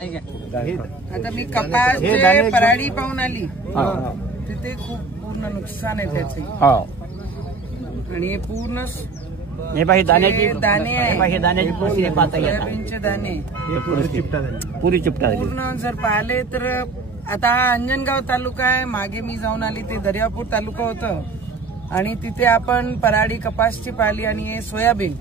आता मी कपासचे पराडी पाहून आली, तिथे खूप पूर्ण नुकसान आहे त्याचे. आणि हे पूर्ण दाणे आहे, सोयाबीनचे दाणे पुरी चिपटा पूर्ण जर पाहिले तर. आता हा अंजनगाव तालुका आहे, मागे मी जाऊन आली ते दर्यापूर तालुका होतं, आणि तिथे आपण पराडी कपासची पाहिली आणि हे सोयाबीन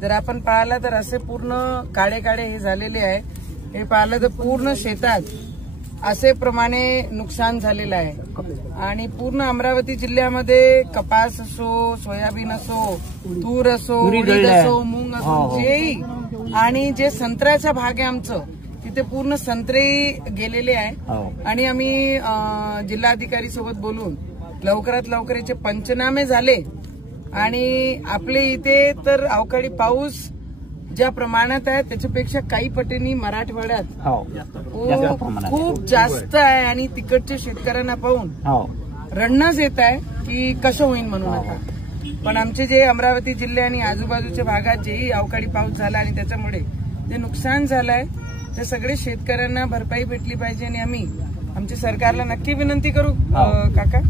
जर आपण पाहिलं तर असे पूर्ण काळे काळे हे झालेले आहे. हे पाहिलं तर पूर्ण शेतात असे प्रमाणे नुकसान झालेलं आहे. आणि पूर्ण अमरावती जिल्ह्यामध्ये कपास असो, सोयाबीन असो, तूर असो, उडीद असो, मूग असो, जेही, आणि जे संत्र्याचा भाग आहे आमचं तिथे पूर्ण संत्रे गेलेले आहे. आणि आम्ही जिल्हाधिकारी सोबत बोलून लवकरात लवकर याचे पंचनामे झाले. आणि आपले इथे तर अवकाळी पाऊस ज्या प्रमाणात आहे त्याच्यापेक्षा काही पटींनी मराठवाड्यात खूप जास्त आहे. आणि तिकडच्या शेतकऱ्यांना पाहून रडणंच येत आहे की कसं होईल म्हणून. आता पण आमचे जे अमरावती जिल्हे आणि आजूबाजूच्या भागात जेही अवकाळी पाऊस झाला आणि त्याच्यामुळे जे नुकसान झालंय ते सगळे शेतकऱ्यांना भरपाई भेटली पाहिजे. आणि आम्ही आमच्या सरकारला नक्की विनंती करू काका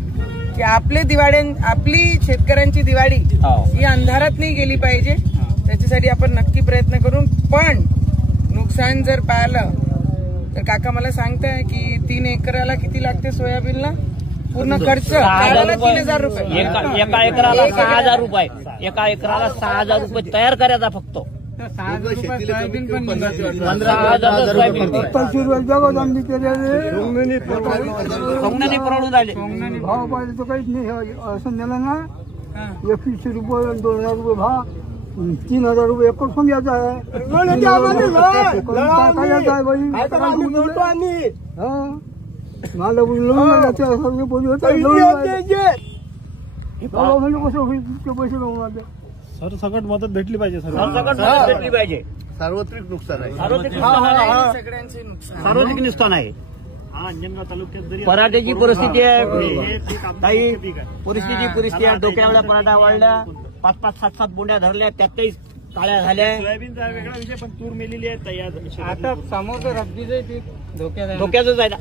की आपली शेतकऱ्यांची दिवाळी ही अंधारात नाही गेली पाहिजे, त्याच्यासाठी आपण नक्की प्रयत्न करू. पण नुकसान जर पाहिलं तर काका मला सांगताय की 3 एकराला किती लागते सोयाबीनला पूर्ण खर्च 3,000 रुपये, एका एकराला 6,000 रुपये, एका एकराला 6,000 रुपये तयार करायचा फक्त. 6,000 रुपये सोयाबीन पण 15,000 सोयाबीन परवडून राहिले. भाव पाहिजे तर काहीच नाही. असं नेलं ना 2100 रुपये 2,000 रुपये भाव, 3,000 रुपये एकर समजायचा आहे. सरसकट मदत भेटली पाहिजे. भेटली पाहिजे. सार्वत्रिक नुकसान आहे, सगळ्यांचे नुकसान, सार्वत्रिक नुकसान आहे. अंजनगाव तालुक्यात जरी पराठ्याची परिस्थिती आहे, काही परिस्थिती आहे. डोक्यावल्या पराठा वाढल्या, 5-5, 7-7 बोंड्या धरल्या, त्यातही काळ्या झाल्या. सोयाबीनचा वेगळा विषय, पण तूर मेलेली आहे तयार. आता समोर रब्बीचं पीक धोक्याचंच आहे ना.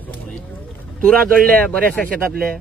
तुरा जळल्या बऱ्याचशा शेतातल्या.